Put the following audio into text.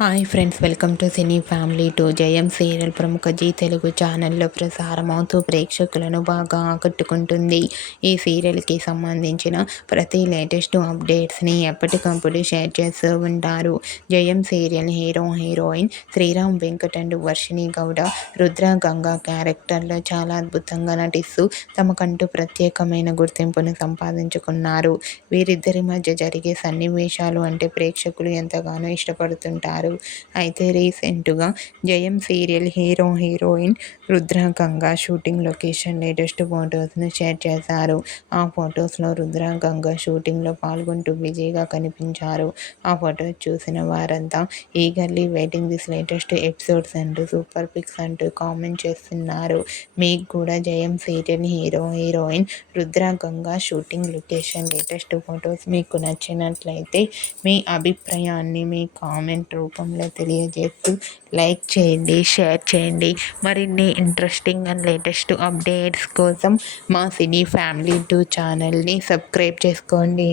Hi friends, welcome to cine family to. జయం serial ప్రముఖ G Telugu ఛానల్లో ప్రసారమవుతూ ప్రేక్షకులను బాగా ఆకట్టుకుంటుంది. ఈ సీరియల్కి సంబంధించిన ప్రతి లేటెస్ట్ అప్డేట్స్ని ఎప్పటికప్పుడు షేర్ చేస్తూ ఉంటారు. Jayam serial hero heroine Sriram Venkat and Varshini Gowda, Rudra Ganga క్యారెక్టర్లో చాలా అద్భుతంగా నటిస్తూ తమకంటూ ప్రత్యేకమైన గుర్తింపును సంపాదించుకున్నారు. వీరిద్దరి మధ్య జరిగే సన్నివేశాలు అంటే ప్రేక్షకులు ఎంతగానో ఇష్టపడుతుంటారు. అయితే రీసెంట్గా Jayam serial hero heroine Rudra Ganga shooting location latest ఫొటోస్ను షేర్ చేశారు. ఆ ఫొటోస్లో రుద్ర గంగా షూటింగ్లో పాల్గొంటూ బిజీగా కనిపించారు. ఆ ఫొటోస్ చూసిన వారంతా eagerly waiting this latest episodes అంటూ సూపర్ పిక్స్ అంటూ కామెంట్ చేస్తున్నారు. మీకు కూడా జయం serial hero heroine Rudra Ganga shooting location latest photos మీకు నచ్చినట్లయితే మీ అభిప్రాయాన్ని మీ కామెంట్ రూపంలో తెలియజేస్తూ లైక్ చేయండి, షేర్ చేయండి. మరిన్ని ఇంట్రెస్టింగ్ అండ్ లేటెస్ట్ అప్డేట్స్ కోసం మా సినీ ఫ్యామిలీ 2 ఛానల్ని సబ్స్క్రైబ్ చేసుకోండి.